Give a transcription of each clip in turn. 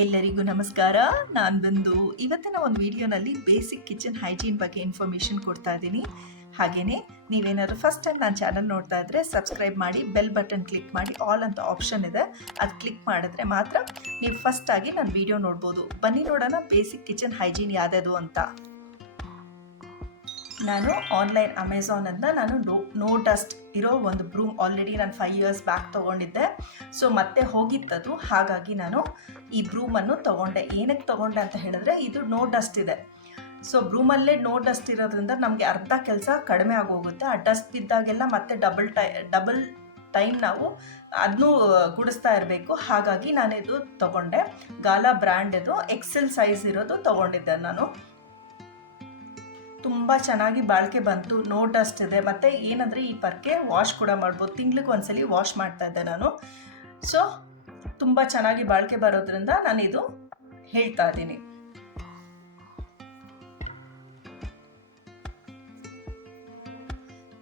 ಎಲ್ಲರಿಗೂ ನಮಸ್ಕಾರ. ನಾನು ಬಂದು ಇವತ್ತಿನ ಒಂದು ವಿಡಿಯೋನಲ್ಲಿ ಬೇಸಿಕ್ ಕಿಚನ್ ಹೈಜೀನ್ ಬಗ್ಗೆ ಇನ್ಫಾರ್ಮೇಷನ್ ಕೊಡ್ತಾ ಇದ್ದೀನಿ. ಹಾಗೆಯೇ ನೀವೇನಾದರೂ ಫಸ್ಟ್ ಟೈಮ್ ನನ್ನ ಚಾನಲ್ ನೋಡ್ತಾ ಇದ್ದರೆ ಸಬ್ಸ್ಕ್ರೈಬ್ ಮಾಡಿ, ಬೆಲ್ ಬಟನ್ ಕ್ಲಿಕ್ ಮಾಡಿ, ಆಲ್ ಅಂತ ಆಪ್ಷನ್ ಇದೆ, ಅದು ಕ್ಲಿಕ್ ಮಾಡಿದ್ರೆ ಮಾತ್ರ ನೀವು ಫಸ್ಟಾಗಿ ನನ್ನ ವಿಡಿಯೋ ನೋಡ್ಬೋದು. ಬನ್ನಿ ನೋಡೋಣ ಬೇಸಿಕ್ ಕಿಚನ್ ಹೈಜೀನ್ ಯಾವುದದು ಅಂತ. ನಾನು ಆನ್ಲೈನ್ ಅಮೆಝಾನಿಂದ ನೋ ಡಸ್ಟ್ ಇರೋ ಒಂದು ಬ್ರೂಮ್ ಆಲ್ರೆಡಿ ನಾನು 5 years ಬ್ಯಾಕ್ ತೊಗೊಂಡಿದ್ದೆ. ಸೊ ಮತ್ತೆ ಹೋಗಿತ್ತದು, ಹಾಗಾಗಿ ನಾನು ಈ ಬ್ರೂಮನ್ನು ತೊಗೊಂಡೆ. ಏನಕ್ಕೆ ತೊಗೊಂಡೆ ಅಂತ ಹೇಳಿದ್ರೆ ಇದು ನೋ ಡಸ್ಟ್ ಇದೆ. ಸೊ ಬ್ರೂಮಲ್ಲೇ ನೋ ಡಸ್ಟ್ ಇರೋದ್ರಿಂದ ನಮಗೆ ಅರ್ಧ ಕೆಲಸ ಕಡಿಮೆ ಆಗೋಗುತ್ತೆ. ಆ ಡಸ್ಟ್ ಬಿದ್ದಾಗೆಲ್ಲ ಮತ್ತೆ ಡಬಲ್ ಟೈಮ್ ನಾವು ಅದನ್ನೂ ಗುಡಿಸ್ತಾ ಇರಬೇಕು. ಹಾಗಾಗಿ ನಾನು ಇದು ತೊಗೊಂಡೆ. ಗಾಲಾ ಬ್ರ್ಯಾಂಡ್ ಇದು XL ಸೈಜ್ ಇರೋದು ತೊಗೊಂಡಿದ್ದೆ ನಾನು. ತುಂಬ ಚೆನ್ನಾಗಿ ಬಾಳಿಕೆ ಬಂತು. ನೋ ಡಸ್ಟ್ ಇದೆ. ಮತ್ತು ಏನಂದರೆ ಈ ಪರ್ಕೆ ವಾಶ್ ಕೂಡ ಮಾಡ್ಬೋದು. ತಿಂಗ್ಳಿಗೆ ಒಂದ್ಸಲಿ ವಾಶ್ ಮಾಡ್ತಾ ಇದ್ದೆ ನಾನು. ಸೊ ತುಂಬ ಚೆನ್ನಾಗಿ ಬಾಳಿಕೆ ಬರೋದ್ರಿಂದ ನಾನು ಇದು ಹೇಳ್ತಾ ಇದ್ದೀನಿ.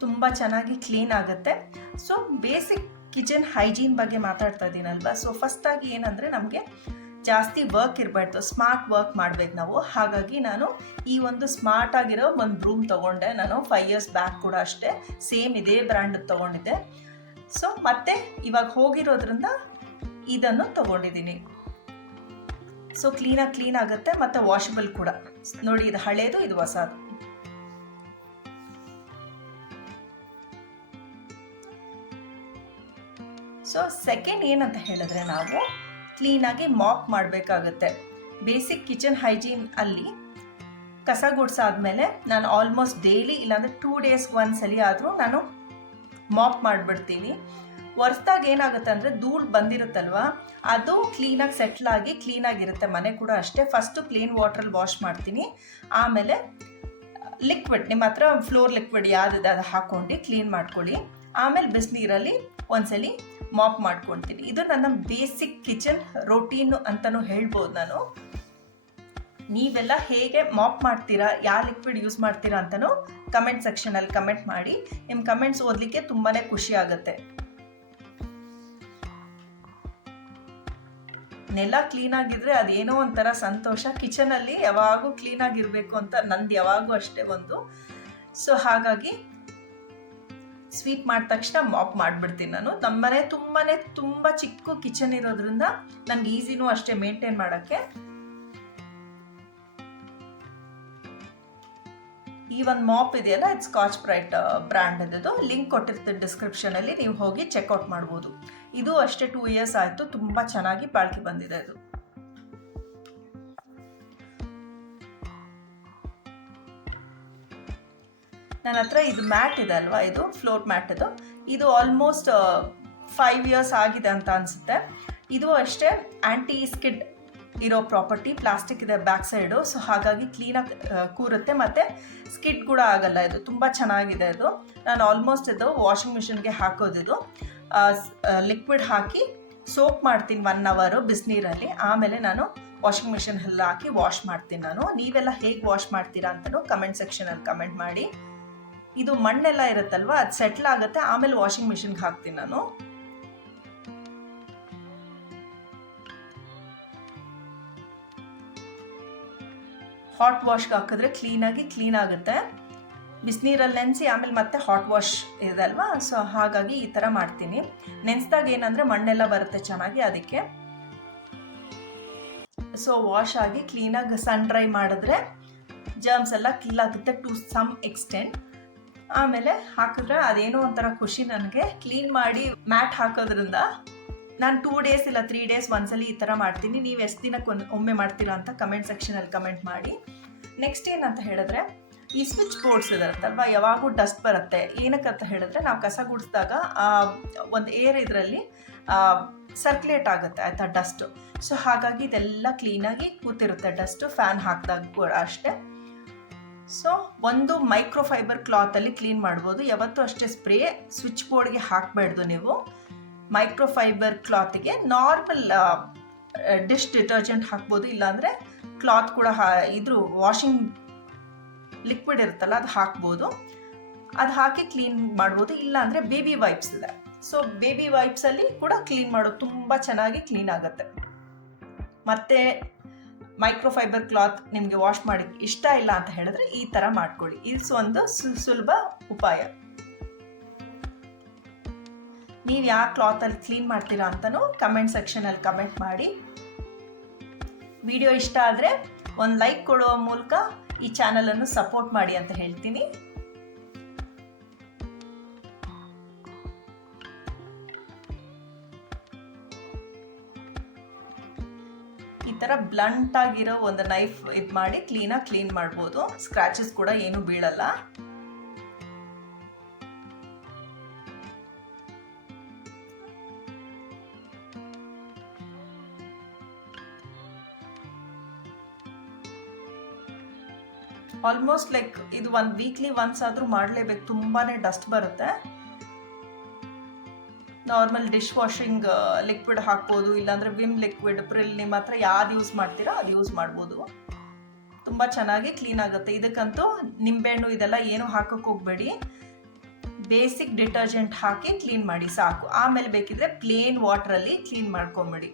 ತುಂಬ ಚೆನ್ನಾಗಿ ಕ್ಲೀನ್ ಆಗುತ್ತೆ. ಸೊ ಬೇಸಿಕ್ ಕಿಚನ್ ಹೈಜೀನ್ ಬಗ್ಗೆ ಮಾತಾಡ್ತಾ ಇದ್ದೀನಲ್ವಾ. ಸೊ ಫಸ್ಟಾಗಿ ಏನಂದರೆ ನಮಗೆ ಜಾಸ್ತಿ ವರ್ಕ್ ಇರಬಾರ್ದು, ಸ್ಮಾರ್ಟ್ ವರ್ಕ್ ಮಾಡಬೇಕು ನಾವು. ಹಾಗಾಗಿ ನಾನು ಈ ಒಂದು ಸ್ಮಾರ್ಟ್ ಆಗಿರೋ ಒಂದು ಬ್ರೂಮ್ ತೊಗೊಂಡೆ. ನಾನು 5 years ಬ್ಯಾಕ್ ಕೂಡ ಅಷ್ಟೇ ಸೇಮ್ ಇದೇ ಬ್ರ್ಯಾಂಡ್ ತೊಗೊಂಡಿದ್ದೆ. ಸೊ ಮತ್ತೆ ಇವಾಗ ಹೋಗಿರೋದ್ರಿಂದ ಇದನ್ನು ತೊಗೊಂಡಿದ್ದೀನಿ. ಸೊ ಕ್ಲೀನ್ ಆಗುತ್ತೆ ಮತ್ತು ವಾಷಬಲ್ ಕೂಡ. ನೋಡಿ, ಇದು ಹಳೇದು, ಇದು ಹೊಸದು. ಸೊ ಸೆಕೆಂಡ್ ಏನಂತ ಹೇಳಿದ್ರೆ ನಾವು ಕ್ಲೀನಾಗಿ ಮಾಪ್ ಮಾಡಬೇಕಾಗುತ್ತೆ. ಬೇಸಿಕ್ ಕಿಚನ್ ಹೈಜೀನ್ ಅಲ್ಲಿ ಕಸ ಗುಡಿಸಾದ್ಮೇಲೆ ನಾನು ಆಲ್ಮೋಸ್ಟ್ ಡೈಲಿ ಇಲ್ಲಾಂದರೆ 2 days ಒಂದ್ಸಲಿ ಆದರೂ ನಾನು ಮಾಪ್ ಮಾಡಿಬಿಡ್ತೀನಿ. ಹೊರ್ಸ್ದಾಗ ಏನಾಗುತ್ತೆ ಅಂದರೆ ಧೂಳು ಬಂದಿರುತ್ತಲ್ವ, ಅದು ಕ್ಲೀನಾಗಿ ಸೆಟ್ಲಾಗಿ ಕ್ಲೀನಾಗಿರುತ್ತೆ. ಮನೆ ಕೂಡ ಅಷ್ಟೇ. ಫಸ್ಟು ಪ್ಲೇನ್ ವಾಟ್ರಲ್ಲಿ ವಾಶ್ ಮಾಡ್ತೀನಿ, ಆಮೇಲೆ ಲಿಕ್ವಿಡ್, ನಿಮ್ಮ ಹತ್ರ ಫ್ಲೋರ್ ಲಿಕ್ವಿಡ್ ಯಾವುದಿದೆ ಅದು ಹಾಕ್ಕೊಂಡು ಕ್ಲೀನ್ ಮಾಡ್ಕೊಳ್ಳಿ. ಆಮೇಲೆ ಬಿಸಿನೀರಲ್ಲಿ ಒಂದ್ಸಲಿ ಮಾಪ್ ಮಾಡ್ಕೊಳ್ತೀನಿ. ಇದು ನನ್ನ ಬೇಸಿಕ್ ಕಿಚನ್ ರೋಟೀನು ಅಂತಲೂ ಹೇಳ್ಬೋದು ನಾನು. ನೀವೆಲ್ಲ ಹೇಗೆ ಮಾಪ್ ಮಾಡ್ತೀರಾ, ಯಾವ ಲಿಕ್ವಿಡ್ ಯೂಸ್ ಮಾಡ್ತೀರಾ ಅಂತಲೂ ಕಮೆಂಟ್ ಸೆಕ್ಷನಲ್ಲಿ ಕಮೆಂಟ್ ಮಾಡಿ. ನಿಮ್ಮ ಕಮೆಂಟ್ಸ್ ಓದಲಿಕ್ಕೆ ತುಂಬಾ ಖುಷಿ ಆಗುತ್ತೆ. ನೆಲ ಕ್ಲೀನಾಗಿದ್ರೆ ಅದೇನೋ ಒಂಥರ ಸಂತೋಷ. ಕಿಚನಲ್ಲಿ ಯಾವಾಗೂ ಕ್ಲೀನಾಗಿರಬೇಕು ಅಂತ ನಂದು ಯಾವಾಗೂ ಅಷ್ಟೇ ಒಂದು. ಸೊ ಹಾಗಾಗಿ ಸ್ವೀಪ್ ಮಾಡಿದ ತಕ್ಷಣ ಮಾಪ್ ಮಾಡಿಬಿಡ್ತೀನಿ ನಾನು. ನಮ್ಮನೆ ತುಂಬ ಚಿಕ್ಕ ಕಿಚನ್ ಇರೋದ್ರಿಂದ ನನಗೆ ಈಸಿನೂ ಅಷ್ಟೇ ಮೇಂಟೈನ್ ಮಾಡೋಕ್ಕೆ. ಈ ಒಂದು ಮಾಪ್ ಇದೆಯಲ್ಲ, ಇದು ಸ್ಕಾಚ್ ಬ್ರೈಟ್ ಬ್ರ್ಯಾಂಡ್ ಇದ್ದು. ಲಿಂಕ್ ಕೊಟ್ಟಿರ್ತೀನಿ ಡಿಸ್ಕ್ರಿಪ್ಷನಲ್ಲಿ, ನೀವು ಹೋಗಿ ಚೆಕ್ಔಟ್ ಮಾಡ್ಬೋದು. ಇದು ಅಷ್ಟೇ 2 years ಆಯಿತು. ತುಂಬ ಚೆನ್ನಾಗಿ ಬಾಳಿಕೆ ಬಂದಿದೆ ಇದು. ನನ್ನ ಹತ್ರ ಇದು ಮ್ಯಾಟ್ ಇದೆ ಅಲ್ವಾ, ಇದು ಫ್ಲೋರ್ ಮ್ಯಾಟ್. ಇದು ಆಲ್ಮೋಸ್ಟ್ 5 years ಆಗಿದೆ ಅಂತ ಅನಿಸುತ್ತೆ. ಇದು ಅಷ್ಟೇ ಆ್ಯಂಟಿ ಸ್ಕಿಡ್ ಇರೋ ಪ್ರಾಪರ್ಟಿ. ಪ್ಲಾಸ್ಟಿಕ್ ಇದೆ ಬ್ಯಾಕ್ ಸೈಡು. ಸೊ ಹಾಗಾಗಿ ಕ್ಲೀನಾಗಿ ಕೂರುತ್ತೆ ಮತ್ತು ಸ್ಕಿಡ್ ಕೂಡ ಆಗಲ್ಲ. ಇದು ತುಂಬ ಚೆನ್ನಾಗಿದೆ. ಇದು ನಾನು ಆಲ್ಮೋಸ್ಟ್ ಇದು ವಾಷಿಂಗ್ ಮಿಷಿನ್ಗೆ ಹಾಕೋದಿದು. ಲಿಕ್ವಿಡ್ ಹಾಕಿ ಸೋಪ್ ಮಾಡ್ತೀನಿ 1 hour ಬಿಸಿನೀರಲ್ಲಿ. ಆಮೇಲೆ ನಾನು ವಾಷಿಂಗ್ ಮಿಷಿನಲ್ಲಿ ಹಾಕಿ ವಾಶ್ ಮಾಡ್ತೀನಿ ನಾನು. ನೀವೆಲ್ಲ ಹೇಗೆ ವಾಶ್ ಮಾಡ್ತೀರಾ ಅಂತಲೂ ಕಮೆಂಟ್ ಸೆಕ್ಷನಲ್ಲಿ ಕಮೆಂಟ್ ಮಾಡಿ. ಇದು ಮಣ್ಣೆಲ್ಲ ಇರುತ್ತಲ್ವ, ಅದು ಸೆಟ್ಲ್ ಆಗುತ್ತೆ. ಆಮೇಲೆ ವಾಷಿಂಗ್ ಮಿಷಿನ್ಗೆ ಹಾಕ್ತೀನಿ ನಾನು. ಹಾಟ್ ವಾಶ್ಗೆ ಹಾಕಿದ್ರೆ ಕ್ಲೀನ್ ಆಗುತ್ತೆ. ಬಿಸಿನೀರಲ್ಲಿ ನೆನೆಸಿ ಆಮೇಲೆ ಮತ್ತೆ ಹಾಟ್ ವಾಶ್ ಇದೆ ಅಲ್ವಾ. ಸೊ ಹಾಗಾಗಿ ಈ ಥರ ಮಾಡ್ತೀನಿ. ನೆನೆಸಿದಾಗ ಏನಂದರೆ ಮಣ್ಣೆಲ್ಲ ಬರುತ್ತೆ ಚೆನ್ನಾಗಿ, ಅದಕ್ಕೆ. ಸೊ ವಾಶ್ ಆಗಿ ಕ್ಲೀನಾಗಿ ಸನ್ ಡ್ರೈ ಮಾಡಿದ್ರೆ ಜರ್ಮ್ಸ್ ಎಲ್ಲ ಕಿಲ್ ಆಗುತ್ತೆ ಟು ಸಮ್ ಎಕ್ಸ್ಟೆಂಟ್. ಆಮೇಲೆ ಹಾಕಿದ್ರೆ ಅದೇನೋ ಒಂಥರ ಖುಷಿ ನನಗೆ. ಕ್ಲೀನ್ ಮಾಡಿ ಮ್ಯಾಟ್ ಹಾಕೋದ್ರಿಂದ ನಾನು 2 days ಇಲ್ಲ 3 days ಒಂದ್ಸಲಿ ಈ ಥರ ಮಾಡ್ತೀನಿ. ನೀವು ಎಷ್ಟು ದಿನಕ್ಕೆ ಒಮ್ಮೆ ಮಾಡ್ತೀರಾ ಅಂತ ಕಮೆಂಟ್ ಸೆಕ್ಷನಲ್ಲಿ ಕಮೆಂಟ್ ಮಾಡಿ. ನೆಕ್ಸ್ಟ್ ಏನಂತ ಹೇಳಿದ್ರೆ, ಈ ಸ್ವಿಚ್ ಬೋರ್ಡ್ಸ್ ಇರುತ್ತಲ್ವ, ಯಾವಾಗೂ ಡಸ್ಟ್ ಬರುತ್ತೆ. ಏನಕ್ಕಂತ ಹೇಳಿದ್ರೆ ನಾವು ಕಸ ಗುಡಿಸಿದಾಗ ಒಂದು ಏರ್ ಇದರಲ್ಲಿ ಸರ್ಕ್ಯುಲೇಟ್ ಆಗುತ್ತೆ ಆಯಿತಾ, ಡಸ್ಟು. ಸೊ ಹಾಗಾಗಿ ಇದೆಲ್ಲ ಕ್ಲೀನಾಗಿ ಕೂತಿರುತ್ತೆ ಡಸ್ಟು. ಫ್ಯಾನ್ ಹಾಕಿದಾಗ ಕೂಡ ಅಷ್ಟೇ. ಸೊ ಒಂದು ಮೈಕ್ರೋಫೈಬರ್ ಕ್ಲಾತಲ್ಲಿ ಕ್ಲೀನ್ ಮಾಡ್ಬೋದು. ಯಾವತ್ತೂ ಅಷ್ಟೇ ಸ್ಪ್ರೇ ಸ್ವಿಚ್ ಬೋರ್ಡ್ಗೆ ಹಾಕಬೇಡ್ದು ನೀವು. ಮೈಕ್ರೋಫೈಬರ್ ಕ್ಲಾತಿಗೆ ನಾರ್ಮಲ್ ಡಿಶ್ ಡಿಟರ್ಜೆಂಟ್ ಹಾಕ್ಬೋದು. ಇಲ್ಲಾಂದರೆ ಕ್ಲಾತ್ ಕೂಡ ಇದ್ರ ವಾಷಿಂಗ್ ಲಿಕ್ವಿಡ್ ಇರುತ್ತಲ್ಲ, ಅದು ಹಾಕ್ಬೋದು. ಅದು ಹಾಕಿ ಕ್ಲೀನ್ ಮಾಡ್ಬೋದು. ಇಲ್ಲಾಂದರೆ ಬೇಬಿ ವೈಪ್ಸ್ ಇದೆ. ಸೊ ಬೇಬಿ ವೈಪ್ಸಲ್ಲಿ ಕೂಡ ಕ್ಲೀನ್ ಮಾಡೋದು ತುಂಬ ಚೆನ್ನಾಗಿ ಕ್ಲೀನ್ ಆಗುತ್ತೆ. ಮತ್ತೆ ಮೈಕ್ರೋಫೈಬರ್ ಕ್ಲಾತ್ ನಿಮಗೆ ವಾಶ್ ಮಾಡಿ ಇಷ್ಟ ಇಲ್ಲ ಅಂತ ಹೇಳಿದ್ರೆ ಈ ಥರ ಮಾಡ್ಕೊಳ್ಳಿ. ಇದು ಒಂದು ಸುಲಭ ಉಪಾಯ. ನೀವು ಯಾವ ಕ್ಲಾತಲ್ಲಿ ಕ್ಲೀನ್ ಮಾಡ್ತೀರಾ ಅಂತಲೂ ಕಮೆಂಟ್ ಸೆಕ್ಷನಲ್ಲಿ ಕಮೆಂಟ್ ಮಾಡಿ. ವಿಡಿಯೋ ಇಷ್ಟ ಆದರೆ ಒಂದು ಲೈಕ್ ಕೊಡುವ ಮೂಲಕ ಈ ಚಾನಲನ್ನು ಸಪೋರ್ಟ್ ಮಾಡಿ ಅಂತ ಹೇಳ್ತೀನಿ. ಈ ಥರ ಬ್ಲಂಟ್ ಆಗಿರೋ ಒಂದು ನೈಫ್ ಇದು ಮಾಡಿ ಕ್ಲೀನಾಗಿ ಕ್ಲೀನ್ ಮಾಡ್ಬೋದು. ಸ್ಕ್ರಾಚಸ್ ಕೂಡ ಏನು ಬೀಳಲ್ಲ. ಆಲ್ಮೋಸ್ಟ್ ಲೈಕ್ ಇದು ಒಂದು ವೀಕ್ಲಿ ಒನ್ಸ್ ಆದರೂ ಮಾಡಲೇಬೇಕು, ತುಂಬಾ ಡಸ್ಟ್ ಬರುತ್ತೆ. ನಾರ್ಮಲ್ ಡಿಶ್ ವಾಷಿಂಗ್ ಲಿಕ್ವಿಡ್ ಹಾಕ್ಬೋದು, ಇಲ್ಲಾಂದರೆ ವಿಮ್ ಲಿಕ್ವಿಡ್, ಪ್ರಿಲ್, ನಿಮ್ಮ ಹತ್ರ ಯಾವ್ದು ಯೂಸ್ ಮಾಡ್ತೀರಾ ಅದು ಯೂಸ್ ಮಾಡ್ಬೋದು. ತುಂಬ ಚೆನ್ನಾಗಿ ಕ್ಲೀನ್ ಆಗುತ್ತೆ. ಇದಕ್ಕಂತೂ ನಿಂಬೆಹಣ್ಣು ಇದೆಲ್ಲ ಏನು ಹಾಕೋಕ್ಕೆ ಹೋಗಬೇಡಿ. ಬೇಸಿಕ್ ಡಿಟರ್ಜೆಂಟ್ ಹಾಕಿ ಕ್ಲೀನ್ ಮಾಡಿ ಸಾಕು. ಆಮೇಲೆ ಬೇಕಿದ್ರೆ ಪ್ಲೇನ್ ವಾಟ್ರಲ್ಲಿ ಕ್ಲೀನ್ ಮಾಡ್ಕೊಂಬಿಡಿ.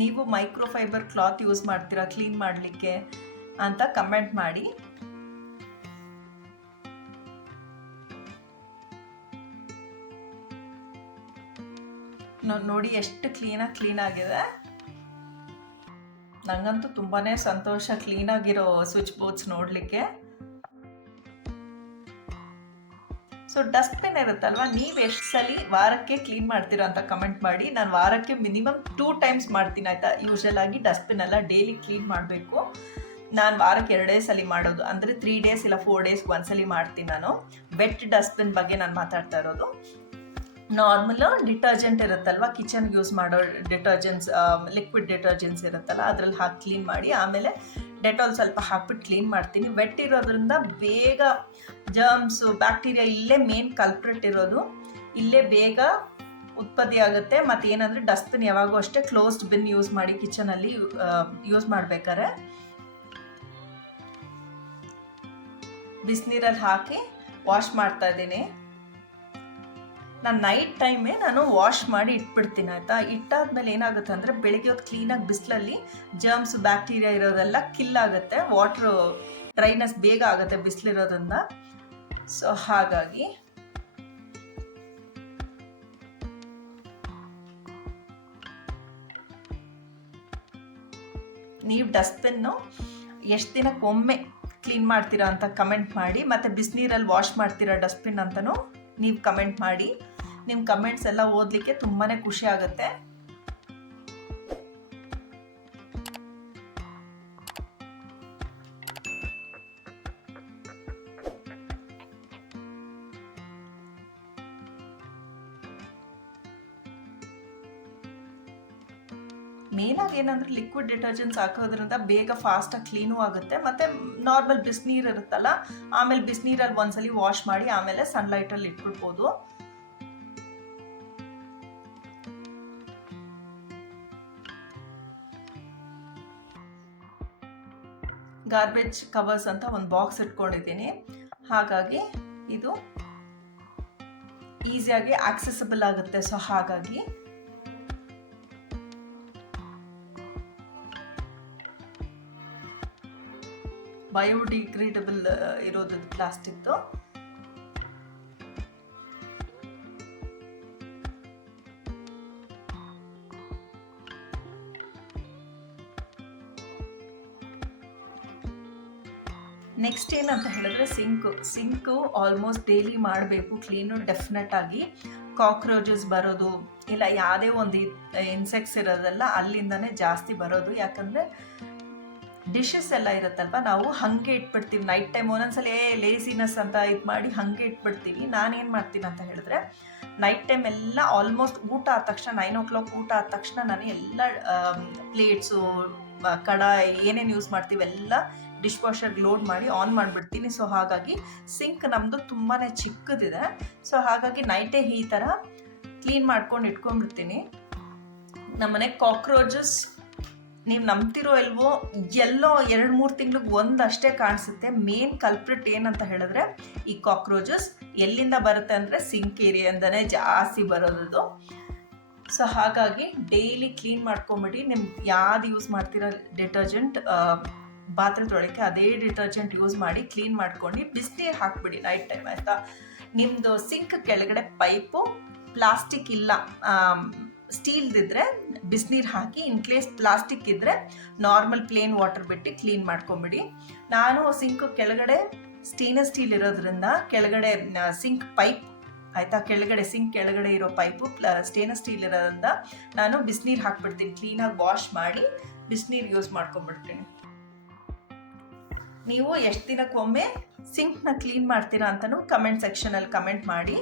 ನೀವು ಮೈಕ್ರೋಫೈಬರ್ ಕ್ಲಾತ್ ಯೂಸ್ ಮಾಡ್ತೀರಾ ಕ್ಲೀನ್ ಮಾಡಲಿಕ್ಕೆ ಅಂತ ಕಮೆಂಟ್ ಮಾಡಿ. ನೋಡಿ ಎಷ್ಟು ಕ್ಲೀನ್ ಆಗಿದೆ. ನಂಗಂತೂ ತುಂಬಾನೇ ಸಂತೋಷ ಕ್ಲೀನಾಗಿರೋ ಸ್ವಿಚ್ ಬೋರ್ಡ್ಸ್ ನೋಡಲಿಕ್ಕೆ. ಸೊ ಡಸ್ಟ್ಬಿನ್ ಇರುತ್ತಲ್ವ, ನೀವು ಎಷ್ಟು ಸಲ ವಾರಕ್ಕೆ ಕ್ಲೀನ್ ಮಾಡ್ತೀರಾ ಅಂತ ಕಮೆಂಟ್ ಮಾಡಿ. ನಾನು ವಾರಕ್ಕೆ ಮಿನಿಮಮ್ 2 ಟೈಮ್ಸ್ ಮಾಡ್ತೀನಿ ಆಯಿತಾ. ಯೂಶಲ್ ಆಗಿ ಡಸ್ಟ್ಬಿನ್ ಎಲ್ಲ ಡೈಲಿ ಕ್ಲೀನ್ ಮಾಡಬೇಕು. ನಾನು ವಾರಕ್ಕೆ 2 ಸಲ ಮಾಡೋದು, ಅಂದರೆ 3 ಡೇಸ್ ಇಲ್ಲ 4 ಡೇಸ್ಗೆ ಒಂದ್ಸಲಿ ಮಾಡ್ತೀನಿ ನಾನು. ವೆಟ್ ಡಸ್ಟ್ಬಿನ್ ಬಗ್ಗೆ ನಾನು ಮಾತಾಡ್ತಾ ಇರೋದು. ನಾರ್ಮಲ್ ಡಿಟರ್ಜೆಂಟ್ ಇರುತ್ತಲ್ವ, ಕಿಚನ್ಗೆ ಯೂಸ್ ಮಾಡೋ ಡಿಟರ್ಜೆಂಟ್ಸ್, ಲಿಕ್ವಿಡ್ ಡಿಟರ್ಜೆಂಟ್ಸ್ ಇರುತ್ತಲ್ಲ, ಅದ್ರಲ್ಲಿ ಹಾಕಿ ಕ್ಲೀನ್ ಮಾಡಿ ಆಮೇಲೆ ಡೆಟಾಲ್ ಸ್ವಲ್ಪ ಹಾಕ್ಬಿಟ್ಟು ಕ್ಲೀನ್ ಮಾಡ್ತೀನಿ. ವೆಟ್ ಇರೋದ್ರಿಂದ ಬೇಗ ಜರ್ಮ್ಸು, ಬ್ಯಾಕ್ಟೀರಿಯಾ, ಇಲ್ಲೇ ಮೇನ್ ಕಲ್ಪ್ರಿಟ್ ಇರೋದು, ಇಲ್ಲೇ ಬೇಗ ಉತ್ಪತ್ತಿ ಆಗುತ್ತೆ. ಮತ್ತು ಏನಂದರೆ ಡಸ್ಟ್ಬಿನ್ ಯಾವಾಗೂ ಅಷ್ಟೇ ಕ್ಲೋಸ್ಡ್ ಬಿನ್ ಯೂಸ್ ಮಾಡಿ ಕಿಚನಲ್ಲಿ ಯೂಸ್ ಮಾಡ್ಬೇಕಾದ್ರೆ. ಬಿಸಿನೀರಲ್ಲಿ ಹಾಕಿ ವಾಶ್ ಮಾಡ್ತಾ ಇದ್ದೀನಿ. ನಾನು ನೈಟ್ ಟೈಮೇ ನಾನು ವಾಶ್ ಮಾಡಿ ಇಟ್ಬಿಡ್ತೀನಿ ಆಯಿತಾ. ಇಟ್ಟಾದ್ಮೇಲೆ ಏನಾಗುತ್ತೆ ಅಂದರೆ ಬೆಳಿಗ್ಗೆ ಹೊತ್ತು ಕ್ಲೀನಾಗಿ ಬಿಸಿಲಲ್ಲಿ ಜರ್ಮ್ಸ್, ಬ್ಯಾಕ್ಟೀರಿಯಾ ಇರೋದೆಲ್ಲ ಕಿಲ್ ಆಗುತ್ತೆ. ವಾಟ್ರು ಡ್ರೈನೆಸ್ ಬೇಗ ಆಗುತ್ತೆ ಬಿಸಿಲಿರೋದ್ರಿಂದ. ಸೊ ಹಾಗಾಗಿ ನೀವು ಡಸ್ಟ್ಬಿನ್ನು ಎಷ್ಟು ದಿನಕ್ಕೊಮ್ಮೆ ಕ್ಲೀನ್ ಮಾಡ್ತೀರಾ ಅಂತ ಕಮೆಂಟ್ ಮಾಡಿ. ಮತ್ತು ಬಿಸಿನೀರಲ್ಲಿ ವಾಶ್ ಮಾಡ್ತೀರಾ ಡಸ್ಟ್ಬಿನ್ ಅಂತಲೂ ನೀವು ಕಮೆಂಟ್ ಮಾಡಿ. ನಿಮ್ಮ ಕಮೆಂಟ್ಸ್ ಎಲ್ಲ ಓದಲಿಕ್ಕೆ ತುಂಬಾ ಖುಷಿ ಆಗುತ್ತೆ. ಮೇನಾಗಿ ಏನಂದರೆ ಲಿಕ್ವಿಡ್ ಡಿಟರ್ಜೆಂಟ್ಸ್ ಹಾಕೋದ್ರಿಂದ ಬೇಗ ಫಾಸ್ಟಾಗಿ ಕ್ಲೀನೂ ಆಗುತ್ತೆ. ಮತ್ತು ನಾರ್ಮಲ್ ಬಿಸಿನೀರು ಇರುತ್ತಲ್ಲ, ಆಮೇಲೆ ಬಿಸಿನೀರಲ್ಲಿ ಒಂದ್ಸಲಿ ವಾಶ್ ಮಾಡಿ ಆಮೇಲೆ ಸನ್ಲೈಟಲ್ಲಿ ಇಟ್ಬಿಡ್ಬೋದು. ಗಾರ್ಬೇಜ್ ಕವರ್ಸ್ ಅಂತ ಒಂದು ಬಾಕ್ಸ್ ಇಟ್ಕೊಂಡಿದ್ದೀನಿ. ಹಾಗಾಗಿ ಇದು ಈಸಿಯಾಗಿ ಆಕ್ಸೆಸಿಬಲ್ ಆಗುತ್ತೆ. ಸೊ ಹಾಗಾಗಿ ಬಯೋಡಿಗ್ರೇಡಬಲ್ ಇರೋದು ಪ್ಲಾಸ್ಟಿಕ್ದು. ನೆಕ್ಸ್ಟ್ ಏನಂತ ಹೇಳಿದ್ರೆ ಸಿಂಕು ಆಲ್ಮೋಸ್ಟ್ ಡೈಲಿ ಮಾಡಬೇಕು ಕ್ಲೀನು. ಡೆಫಿನೆಟ್ ಆಗಿ ಕಾಕ್ರೋಚಸ್ ಬರೋದು ಇಲ್ಲ ಯಾವುದೇ ಒಂದು ಇನ್ಸೆಕ್ಟ್ಸ್ ಇರೋದಲ್ಲ ಅಲ್ಲಿಂದನೇ ಜಾಸ್ತಿ ಬರೋದು. ಯಾಕಂದರೆ ಡಿಶಸ್ ಎಲ್ಲ ಇರುತ್ತಲ್ವ, ನಾವು ಹಾಗೆ ಇಟ್ಬಿಡ್ತೀವಿ ನೈಟ್ ಟೈಮ್. ಒಂದೊಂದ್ಸಲ ಲೇಸಿನೆಸ್ ಅಂತ ಇದು ಮಾಡಿ ಹಾಗೆ ಇಟ್ಬಿಡ್ತೀವಿ. ನಾನೇನು ಮಾಡ್ತೀನಿ ಅಂತ ಹೇಳಿದ್ರೆ ನೈಟ್ ಟೈಮ್ ಎಲ್ಲ ಆಲ್ಮೋಸ್ಟ್ ಊಟ ಆದ ತಕ್ಷಣ 9 o'clock ಊಟ ಆದ ತಕ್ಷಣ ನಾನು ಎಲ್ಲ ಪ್ಲೇಟ್ಸು, ಕಡಾಯಿ ಏನೇನು ಯೂಸ್ ಮಾಡ್ತೀವಿ ಎಲ್ಲ ಡಿಶ್ ವಾಷರ್ಗೆ ಲೋಡ್ ಮಾಡಿ ಆನ್ ಮಾಡಿಬಿಡ್ತೀನಿ. ಸೊ ಹಾಗಾಗಿ ಸಿಂಕ್ ನಮ್ಮದು ತುಂಬಾ ಚಿಕ್ಕದಿದೆ. ಸೊ ಹಾಗಾಗಿ ನೈಟೇ ಈ ಥರ ಕ್ಲೀನ್ ಮಾಡ್ಕೊಂಡು ಇಟ್ಕೊಂಡ್ಬಿಡ್ತೀನಿ. ನಮ್ಮನೆಗೆ ಕಾಕ್ರೋಚಸ್ ನೀವು ನಂಬ್ತಿರೋ ಇಲ್ವೋ ಎಲ್ಲೋ 2-3 ತಿಂಗ್ಳಿಗೆ ಒಂದಷ್ಟೇ ಕಾಣಿಸುತ್ತೆ. ಮೇನ್ ಕಲ್ಪ್ರಿಟ್ ಏನಂತ ಹೇಳಿದ್ರೆ ಈ ಕಾಕ್ರೋಚಸ್ ಎಲ್ಲಿಂದ ಬರುತ್ತೆ ಅಂದರೆ ಸಿಂಕ್ ಏರಿಯಾಯಿಂದನೇ ಜಾಸ್ತಿ ಬರೋದು. ಸೊ ಹಾಗಾಗಿ ಡೈಲಿ ಕ್ಲೀನ್ ಮಾಡ್ಕೊಂಬಿಡಿ. ನಿಮ್ಗೆ ಯಾವ್ದು ಯೂಸ್ ಮಾಡ್ತೀರೋ ಡಿಟರ್ಜೆಂಟ್ ಪಾತ್ರೆ ತೊಳೆಯೋಕ್ಕೆ ಅದೇ ಡಿಟರ್ಜೆಂಟ್ ಯೂಸ್ ಮಾಡಿ ಕ್ಲೀನ್ ಮಾಡ್ಕೊಂಡು ಬಿಸಿನೀರು ಹಾಕ್ಬಿಡಿ ನೈಟ್ ಟೈಮ್, ಆಯಿತಾ. ನಿಮ್ಮದು ಸಿಂಕ್ ಕೆಳಗಡೆ ಪೈಪು ಪ್ಲಾಸ್ಟಿಕ್ ಇಲ್ಲ, ಸ್ಟೀಲ್ದಿದ್ರೆ ಬಿಸಿನೀರು ಹಾಕಿ, ಇನ್ ಕೇಸ್ ಪ್ಲಾಸ್ಟಿಕ್ ಇದ್ದರೆ ನಾರ್ಮಲ್ ಪ್ಲೇನ್ ವಾಟರ್ ಬಿಟ್ಟು ಕ್ಲೀನ್ ಮಾಡ್ಕೊಂಬಿಡಿ. ನಾನು ಸಿಂಕ್ ಕೆಳಗಡೆ ಸ್ಟೇನ್ಲೆಸ್ ಸ್ಟೀಲ್ ಇರೋದ್ರಿಂದ ಕೆಳಗಡೆ ಸಿಂಕ್ ಪೈಪ್, ಆಯಿತಾ, ಕೆಳಗಡೆ ಸಿಂಕ್ ಕೆಳಗಡೆ ಇರೋ ಪೈಪು ಸ್ಟೇನ್ಲೆಸ್ ಸ್ಟೀಲ್ ಇರೋದ್ರಿಂದ ನಾನು ಬಿಸಿನೀರು ಹಾಕ್ಬಿಡ್ತೀನಿ. ಕ್ಲೀನಾಗಿ ವಾಶ್ ಮಾಡಿ ಬಿಸಿನೀರು ಯೂಸ್ ಮಾಡ್ಕೊಂಬಿಡ್ತೀನಿ. ನೀವು ಎಷ್ಟು ದಿನಕ್ಕೊಮ್ಮೆ ಸಿಂಕ್ನ ಕ್ಲೀನ್ ಮಾಡ್ತೀರಾ ಅಂತಲೂ ಕಮೆಂಟ್ ಸೆಕ್ಷನಲ್ಲಿ ಕಮೆಂಟ್ ಮಾಡಿ.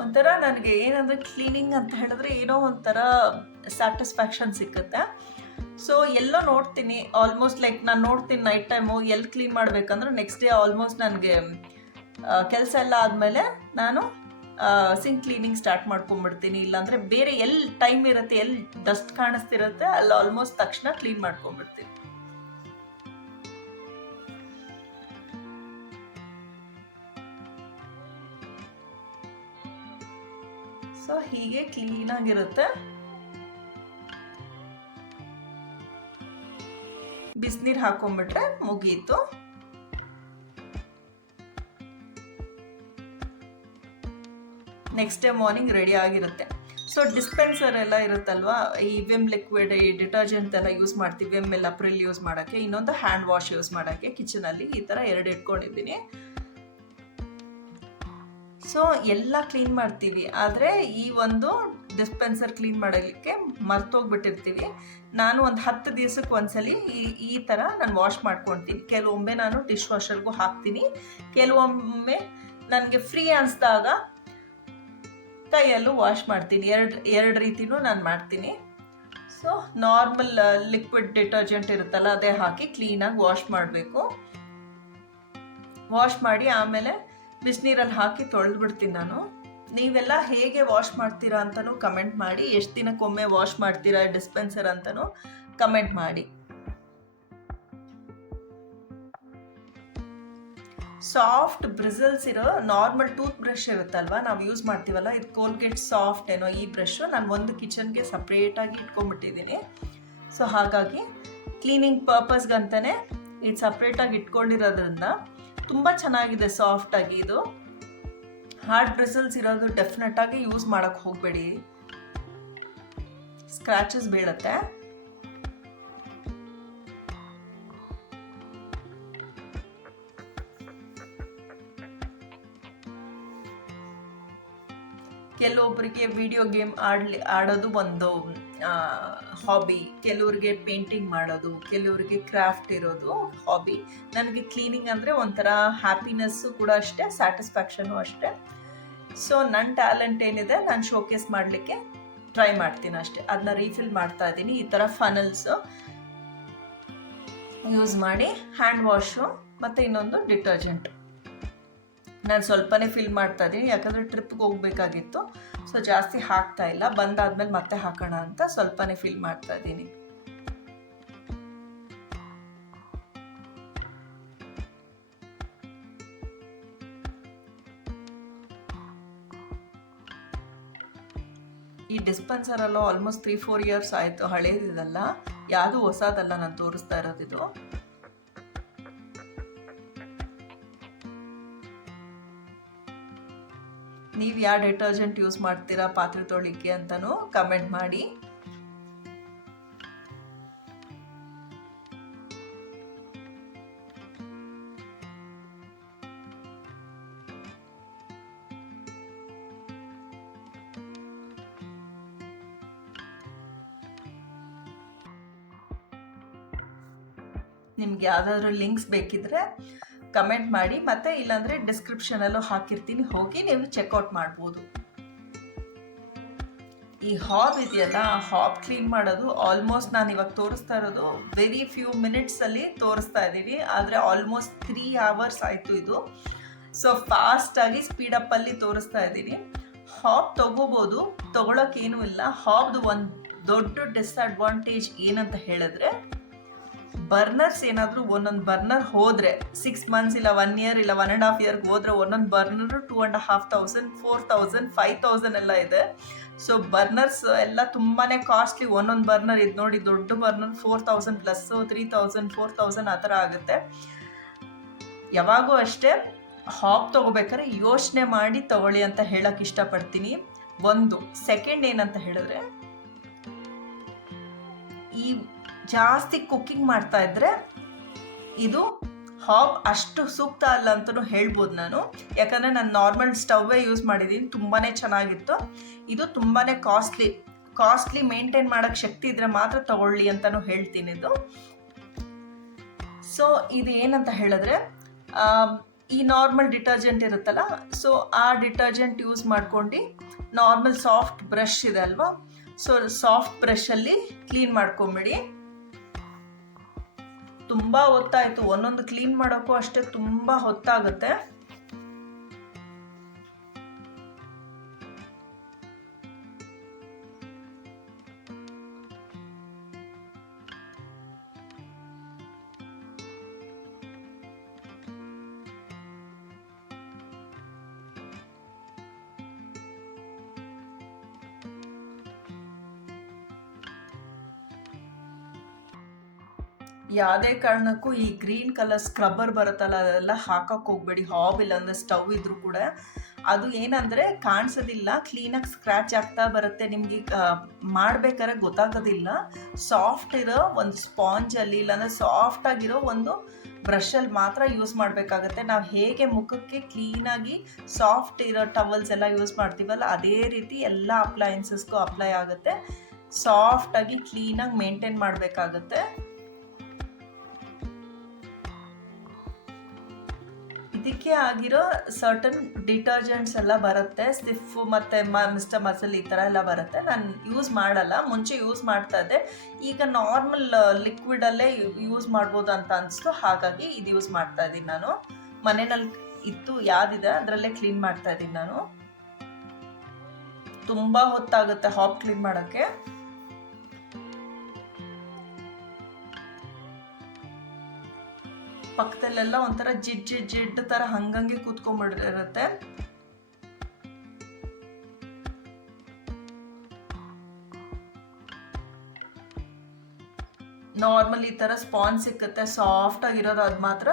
ಒಂಥರ ನನಗೆ ಏನಂದರೆ ಕ್ಲೀನಿಂಗ್ ಅಂತ ಹೇಳಿದ್ರೆ ಏನೋ ಒಂಥರ ಸ್ಯಾಟಿಸ್ಫ್ಯಾಕ್ಷನ್ ಸಿಕ್ಕುತ್ತೆ. ಸೊ ಎಲ್ಲೋ ನೋಡ್ತೀನಿ, ಆಲ್ಮೋಸ್ಟ್ ಲೈಕ್ ನಾನು ನೋಡ್ತೀನಿ ನೈಟ್ ಟೈಮು ಎಲ್ಲಿ ಕ್ಲೀನ್ ಮಾಡಬೇಕಂದ್ರೆ ನೆಕ್ಸ್ಟ್ ಡೇ ಆಲ್ಮೋಸ್ಟ್ ನನಗೆ ಕೆಲಸ ಎಲ್ಲ ಆದಮೇಲೆ ನಾನು ಸಿಂಕ್ ಕ್ಲೀನಿಂಗ್ ಸ್ಟಾರ್ಟ್ ಮಾಡ್ಕೊಂಬಿಡ್ತೀನಿ. ಇಲ್ಲಾಂದರೆ ಬೇರೆ ಎಲ್ಲಿ ಟೈಮ್ ಇರುತ್ತೆ, ಎಲ್ಲಿ ಡಸ್ಟ್ ಕಾಣಿಸ್ತಿರುತ್ತೆ ಅಲ್ಲಿ ಆಲ್ಮೋಸ್ಟ್ ತಕ್ಷಣ ಕ್ಲೀನ್ ಮಾಡ್ಕೊಂಬಿಡ್ತೀನಿ. ಸೊ ಹೀಗೆ ಕ್ಲೀನಾಗಿರುತ್ತೆ. ಬಿಸಿನೀರು ಹಾಕೊಂಡ್ಬಿಟ್ರೆ ಮುಗೀತು. ನೆಕ್ಸ್ಟ್ ಡೇ ಮಾರ್ನಿಂಗ್ ರೆಡಿ ಆಗಿರುತ್ತೆ. ಸೊ ಡಿಸ್ಪೆನ್ಸರ್ ಎಲ್ಲ ಇರುತ್ತಲ್ವಾ, ಈ ವಿಮ್ ಲಿಕ್ವಿಡ್, ಈ ಡಿಟರ್ಜೆಂಟ್ ಎಲ್ಲ ಯೂಸ್ ಮಾಡ್ತೀವಿ. ವಿಮ್ ಎಲ್ಲ ಅಪ್ರಿಲ್ ಯೂಸ್ ಮಾಡೋಕ್ಕೆ, ಇನ್ನೊಂದು ಹ್ಯಾಂಡ್ ವಾಶ್ ಯೂಸ್ ಮಾಡೋಕ್ಕೆ ಕಿಚನಲ್ಲಿ ಈ ಥರ 2 ಇಟ್ಕೊಂಡಿದ್ದೀನಿ. ಸೊ ಎಲ್ಲ ಕ್ಲೀನ್ ಮಾಡ್ತೀವಿ, ಆದರೆ ಈ ಒಂದು ಡಿಸ್ಪೆನ್ಸರ್ ಕ್ಲೀನ್ ಮಾಡೋಕ್ಕೆ ಮರ್ತೋಗ್ಬಿಟ್ಟಿರ್ತೀವಿ. ನಾನು ಒಂದು 10 ದಿವಸಕ್ಕೆ ಒಂದ್ಸಲಿ ಈ ಥರ ನಾನು ವಾಶ್ ಮಾಡ್ಕೊಳ್ತೀನಿ. ಕೆಲವೊಮ್ಮೆ ನಾನು ಡಿಶ್ ವಾಷರ್ಗೂ ಹಾಕ್ತೀನಿ, ಕೆಲವೊಮ್ಮೆ ನನಗೆ ಫ್ರೀ ಅನಿಸ್ದಾಗ ಕೈಯಲ್ಲೂ ವಾಶ್ ಮಾಡ್ತೀನಿ. ಎರಡು ರೀತಿಯೂ ನಾನು ಮಾಡ್ತೀನಿ. ಸೊ ನಾರ್ಮಲ್ ಲಿಕ್ವಿಡ್ ಡಿಟರ್ಜೆಂಟ್ ಇರುತ್ತಲ್ಲ ಅದೇ ಹಾಕಿ ಕ್ಲೀನಾಗಿ ವಾಶ್ ಮಾಡಬೇಕು. ವಾಶ್ ಮಾಡಿ ಆಮೇಲೆ ಬಿಸಿನೀರಲ್ಲಿ ಹಾಕಿ ತೊಳೆದ್ಬಿಡ್ತೀನಿ ನಾನು. ನೀವೆಲ್ಲ ಹೇಗೆ ವಾಶ್ ಮಾಡ್ತೀರಾ ಅಂತಲೂ ಕಮೆಂಟ್ ಮಾಡಿ. ಎಷ್ಟು ದಿನಕ್ಕೊಮ್ಮೆ ವಾಶ್ ಮಾಡ್ತೀರಾ ಡಿಸ್ಪೆನ್ಸರ್ ಅಂತಲೂ ಕಮೆಂಟ್ ಮಾಡಿ. ಸಾಫ್ಟ್ ಬ್ರಿಸಲ್ಸ್ ಇರೋ ನಾರ್ಮಲ್ ಟೂತ್ ಬ್ರಷ್ ಇರುತ್ತಲ್ವ, ನಾವು ಯೂಸ್ ಮಾಡ್ತೀವಲ್ಲ, ಇದು ಕೋಲ್ಗೇಟ್ ಸಾಫ್ಟ್ ಏನೋ ಈ ಬ್ರಷು ನಾನು ಒಂದು ಕಿಚನ್ಗೆ ಸಪ್ರೇಟಾಗಿ ಇಟ್ಕೊಂಡ್ಬಿಟ್ಟಿದ್ದೀನಿ. ಸೊ ಹಾಗಾಗಿ ಕ್ಲೀನಿಂಗ್ ಪರ್ಪಸ್ಗಂತಲೇ ಇದು ಸಪ್ರೇಟಾಗಿ ಇಟ್ಕೊಂಡಿರೋದ್ರಿಂದ ತುಂಬ ಚೆನ್ನಾಗಿದೆ ಸಾಫ್ಟಾಗಿ. ಇದು ಹಾರ್ಡ್ ಬ್ರಿಸಲ್ಸ್ ಇರೋದು ಡೆಫಿನೆಟಾಗಿ ಯೂಸ್ ಮಾಡೋಕ್ಕೆ ಹೋಗಬೇಡಿ, ಸ್ಕ್ರ್ಯಾಚಸ್ ಬೀಳುತ್ತೆ. ಕೆಲವೊಬ್ಬರಿಗೆ ವಿಡಿಯೋ ಗೇಮ್ ಆಡೋದು ಒಂದು ಹಾಬಿ, ಕೆಲವ್ರಿಗೆ ಪೇಂಟಿಂಗ್ ಮಾಡೋದು, ಕೆಲವರಿಗೆ ಕ್ರಾಫ್ಟ್ ಇರೋದು ಹಾಬಿ. ನನಗೆ ಕ್ಲೀನಿಂಗ್ ಅಂದರೆ ಒಂಥರ ಹ್ಯಾಪಿನೆಸ್ಸು ಕೂಡ ಅಷ್ಟೇ, ಸ್ಯಾಟಿಸ್ಫ್ಯಾಕ್ಷನು ಅಷ್ಟೇ. ಸೊ ನನ್ನ ಟ್ಯಾಲೆಂಟ್ ಏನಿದೆ ನಾನು ಶೋಕೇಸ್ ಮಾಡಲಿಕ್ಕೆ ಟ್ರೈ ಮಾಡ್ತೀನಿ ಅಷ್ಟೇ. ಅದನ್ನ ರೀಫಿಲ್ ಮಾಡ್ತಾ ಇದ್ದೀನಿ. ಈ ಥರ ಫನಲ್ಸು ಯೂಸ್ ಮಾಡಿ ಹ್ಯಾಂಡ್ ವಾಶು ಮತ್ತು ಇನ್ನೊಂದು ಡಿಟರ್ಜೆಂಟ್ ನಾನು ಸ್ವಲ್ಪನೇ ಫಿಲ್ ಮಾಡ್ತಾ ಇದ್ದೀನಿ, ಯಾಕಂದರೆ ಟ್ರಿಪ್ಗೆ ಹೋಗಬೇಕಾಗಿತ್ತು. ಸೊ ಜಾಸ್ತಿ ಹಾಕ್ತಾ ಇಲ್ಲ, ಬಂದಾದ್ಮೇಲೆ ಮತ್ತೆ ಹಾಕೋಣ ಅಂತ ಸ್ವಲ್ಪನೇ ಫಿಲ್ ಮಾಡ್ತಾ ಇದ್ದೀನಿ. ಈ ಡಿಸ್ಪೆನ್ಸರಲ್ಲೂ ಆಲ್ಮೋಸ್ಟ್ 3-4 ಇಯರ್ಸ್ ಆಯಿತು, ಹಳೇದಿದಲ್ಲ, ಯಾವುದು ಹೊಸದಲ್ಲ ನಾನು ತೋರಿಸ್ತಾ ಇರೋದಿದು. ನೀವು ಯಾವ ಡಿಟರ್ಜೆಂಟ್ ಯೂಸ್ ಮಾಡ್ತೀರಾ ಪಾತ್ರೆ ತೊಳಿಕ್ಕೆ ಅಂತಲೂ ಕಮೆಂಟ್ ಮಾಡಿ. ನಿಮ್ಗೆ ಯಾವುದಾದ್ರೂ ಲಿಂಕ್ಸ್ ಬೇಕಿದ್ರೆ ಕಮೆಂಟ್ ಮಾಡಿ, ಮತ್ತು ಇಲ್ಲಾಂದರೆ ಡಿಸ್ಕ್ರಿಪ್ಷನಲ್ಲೂ ಹಾಕಿರ್ತೀನಿ, ಹೋಗಿ ನೀವು ಚೆಕ್ಔಟ್ ಮಾಡ್ಬೋದು. ಈ ಹಾಬ್ ಇದೆಯಲ್ಲ, ಹಾಬ್ ಕ್ಲೀನ್ ಮಾಡೋದು ಆಲ್ಮೋಸ್ಟ್ ನಾನು ಇವಾಗ ತೋರಿಸ್ತಾ ಇರೋದು ವೆರಿ ಫ್ಯೂ ಮಿನಿಟ್ಸಲ್ಲಿ ತೋರಿಸ್ತಾ ಇದ್ದೀನಿ, ಆದರೆ ಆಲ್ಮೋಸ್ಟ್ 3 hours ಆಯಿತು ಇದು. ಸೊ ಫಾಸ್ಟಾಗಿ ಸ್ಪೀಡಪ್ಪಲ್ಲಿ ತೋರಿಸ್ತಾ ಇದ್ದೀನಿ. ಹಾಬ್ ತೊಗೋಬೋದು, ತೊಗೊಳಕ್ಕೇನೂ ಇಲ್ಲ. ಹಾಬ್ದು ಒಂದು ದೊಡ್ಡ ಡಿಸ್ಅಡ್ವಾಂಟೇಜ್ ಏನಂತ ಹೇಳಿದ್ರೆ, ಬರ್ನರ್ಸ್ ಏನಾದರೂ ಒಂದೊಂದು ಬರ್ನರ್ ಹೋದರೆ 6 months ಇಲ್ಲ 1 year ಇಲ್ಲ 1.5 year ಹೋದರೆ ಒಂದೊಂದು ಬರ್ನರು 2,500, 4,000, 5,000 ಎಲ್ಲ ಇದೆ. ಸೊ ಬರ್ನರ್ಸ್ ಎಲ್ಲ ತುಂಬಾ ಕಾಸ್ಟ್ಲಿ. ಒಂದೊಂದು ಬರ್ನರ್ ಇದು ನೋಡಿ, ದೊಡ್ಡ ಬರ್ನರ್ 4,000 ಪ್ಲಸ್ 3,000, 4,000 ಆ ಥರ ಆಗುತ್ತೆ. ಯಾವಾಗೂ ಅಷ್ಟೇ ಹಾಬ್ ತೊಗೋಬೇಕಾದ್ರೆ ಯೋಚನೆ ಮಾಡಿ ತಗೊಳ್ಳಿ ಅಂತ ಹೇಳಕ್ಕೆ ಇಷ್ಟಪಡ್ತೀನಿ. ಒಂದು ಸೆಕೆಂಡ್ ಏನಂತ ಹೇಳಿದ್ರೆ, ಈ ಜಾಸ್ತಿ ಕುಕ್ಕಿಂಗ್ ಮಾಡ್ತಾ ಇದ್ರೆ ಇದು ಹಾಬ್ ಅಷ್ಟು ಸೂಕ್ತ ಅಲ್ಲ ಅಂತಲೂ ಹೇಳ್ಬೋದು ನಾನು. ಯಾಕಂದರೆ ನಾನು ನಾರ್ಮಲ್ ಸ್ಟವ್ವೇ ಯೂಸ್ ಮಾಡಿದ್ದೀನಿ, ತುಂಬಾ ಚೆನ್ನಾಗಿತ್ತು. ಇದು ತುಂಬಾ ಕಾಸ್ಟ್ಲಿ ಮೇಂಟೈನ್ ಮಾಡೋಕ್ಕೆ ಶಕ್ತಿ ಇದ್ರೆ ಮಾತ್ರ ತಗೊಳ್ಳಿ ಅಂತಲೂ ಹೇಳ್ತೀನಿ ಇದು. ಸೊ ಇದು ಏನಂತ ಹೇಳಿದ್ರೆ, ಈ ನಾರ್ಮಲ್ ಡಿಟರ್ಜೆಂಟ್ ಇರುತ್ತಲ್ಲ, ಸೊ ಆ ಡಿಟರ್ಜೆಂಟ್ ಯೂಸ್ ಮಾಡ್ಕೊಂಡು ನಾರ್ಮಲ್ ಸಾಫ್ಟ್ ಬ್ರಷ್ ಇದೆ ಅಲ್ವಾ, ಸೊ ಸಾಫ್ಟ್ ಬ್ರಷಲ್ಲಿ ಕ್ಲೀನ್ ಮಾಡ್ಕೊಂಬಿಡಿ. ತುಂಬ ಹೊತ್ತಾಯಿತು, ಒಂದೊಂದು ಕ್ಲೀನ್ ಮಾಡೋಕ್ಕೂ ಅಷ್ಟೇ ತುಂಬ ಹೊತ್ತಾಗುತ್ತೆ. ಯಾವುದೇ ಕಾರಣಕ್ಕೂ ಈ ಗ್ರೀನ್ ಕಲರ್ ಸ್ಕ್ರಬ್ಬರ್ ಬರುತ್ತಲ್ಲ, ಅದೆಲ್ಲ ಹಾಕಕ್ಕೆ ಹೋಗ್ಬೇಡಿ. ಹಾಬ್ ಇಲ್ಲಾಂದರೆ ಸ್ಟವ್ ಇದ್ರೂ ಕೂಡ ಅದು ಏನಂದರೆ ಕಾಣಿಸೋದಿಲ್ಲ, ಕ್ಲೀನಾಗಿ ಸ್ಕ್ರ್ಯಾಚ್ ಆಗ್ತಾ ಬರುತ್ತೆ. ನಿಮಗೆ ಮಾಡಬೇಕಾದ್ರೆ ಗೊತ್ತಾಗೋದಿಲ್ಲ. ಸಾಫ್ಟ್ ಇರೋ ಒಂದು ಸ್ಪಾಂಜಲ್ಲಿ ಇಲ್ಲಾಂದರೆ ಸಾಫ್ಟಾಗಿರೋ ಒಂದು ಬ್ರಷಲ್ಲಿ ಮಾತ್ರ ಯೂಸ್ ಮಾಡಬೇಕಾಗತ್ತೆ. ನಾವು ಹೇಗೆ ಮುಖಕ್ಕೆ ಕ್ಲೀನಾಗಿ ಸಾಫ್ಟ್ ಇರೋ ಟವಲ್ಸ್ ಎಲ್ಲ ಯೂಸ್ ಮಾಡ್ತೀವಲ್ಲ, ಅದೇ ರೀತಿ ಎಲ್ಲ ಅಪ್ಲಯನ್ಸಸ್ಗೂ ಅಪ್ಲೈ ಆಗುತ್ತೆ. ಸಾಫ್ಟಾಗಿ ಕ್ಲೀನಾಗಿ ಮೇಂಟೈನ್ ಮಾಡಬೇಕಾಗತ್ತೆ. ಇದಕ್ಕೆ ಆಗಿರೋ ಸರ್ಟನ್ ಡಿಟರ್ಜೆಂಟ್ಸ್ ಎಲ್ಲ ಬರುತ್ತೆ, ಸ್ಟಿಫ್ ಮತ್ತು ಮಿಸ್ಟರ್ ಮಸಲ್ ಈ ಥರ ಎಲ್ಲ ಬರುತ್ತೆ. ನಾನು ಯೂಸ್ ಮಾಡಲ್ಲ, ಮುಂಚೆ ಯೂಸ್ ಮಾಡ್ತಾ ಇದ್ದೆ. ಈಗ ನಾರ್ಮಲ್ ಲಿಕ್ವಿಡಲ್ಲೇ ಯೂಸ್ ಮಾಡ್ಬೋದು ಅಂತ ಅನಿಸ್ತು, ಹಾಗಾಗಿ ಇದು ಯೂಸ್ ಮಾಡ್ತಾ ಇದ್ದೀನಿ. ನಾನು ಮನೆಯಲ್ಲಿ ಇತ್ತು ಯಾವುದಿದೆ ಅದರಲ್ಲೇ ಕ್ಲೀನ್ ಮಾಡ್ತಾ ಇದ್ದೀನಿ. ನಾನು ತುಂಬ ಹೊತ್ತಾಗುತ್ತೆ ಹಾಬ್ ಕ್ಲೀನ್ ಮಾಡೋಕ್ಕೆ. ಪಕ್ಕದಲ್ಲೆಲ್ಲ ಒಂಥರ ಜಿಡ್ ಥರ ಹಂಗಂಗೆ ಕೂತ್ಕೊಂಡ್ಬಿಟ್ಟಿರುತ್ತೆ. ನಾರ್ಮಲ್ ಈ ಥರ ಸ್ಪಾಂಜ್ ಸಿಕ್ಕುತ್ತೆ, ಸಾಫ್ಟ್ ಆಗಿರೋದು, ಅದು ಮಾತ್ರ